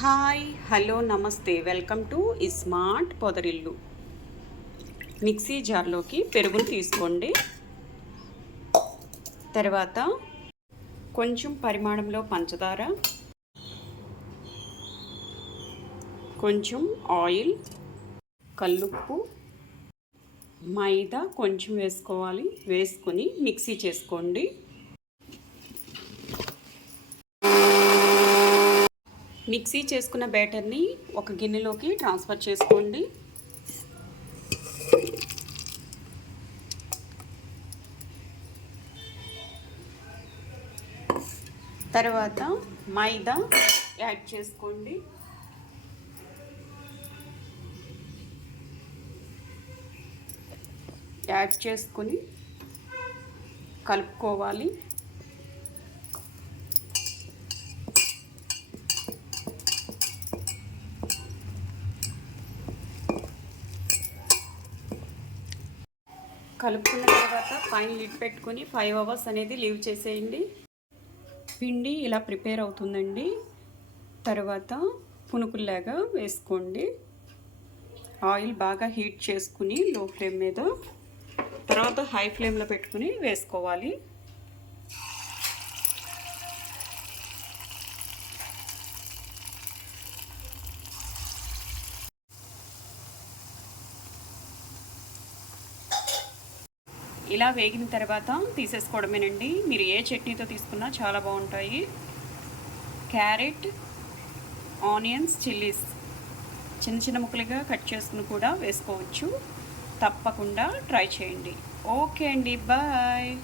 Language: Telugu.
హాయ్ హలో నమస్తే. Welcome to smart Podarillu. Mixie జార్లోకి పెరుగును తీసుకోండి. తర్వాత కొంచెం పరిమాణంలో పంచదార కొంచెం ఆయిల్ కల్లుప్పు మైదా కొంచెం వేసుకోవాలి. వేసుకొని మిక్సీ చేసుకోండి. మిక్సీ చేసుకున్న బ్యాటర్ని ఒక గిన్నెలోకి ట్రాన్స్ఫర్ చేసుకోండి. తర్వాత మైదా యాడ్ చేసుకోండి. యాడ్ చేసుకొని కలుపుకోవాలి. కలుపుకున్న తర్వాత పైన లిడ్ పెట్టుకొని ఫైవ్ అవర్స్ అనేది లీవ్ చేసేయండి. పిండి ఇలా ప్రిపేర్ అవుతుందండి. తర్వాత పునుకుల్లాగా వేసుకోండి. ఆయిల్ బాగా హీట్ చేసుకుని లో ఫ్లేమ్ మీద తర్వాత హై ఫ్లేమ్లో పెట్టుకుని వేసుకోవాలి. ఇలా వేగిన తర్వాత తీసేసుకోవడమేనండి. మీరు ఏ చట్నీతో తీసుకున్నా చాలా బాగుంటాయి. క్యారెట్ ఆనియన్స్ చిల్లీస్ చిన్న చిన్న ముక్కలుగా కట్ చేసుకుని కూడా వేసుకోవచ్చు. తప్పకుండా ట్రై చేయండి. ఓకే అండి. బాయ్.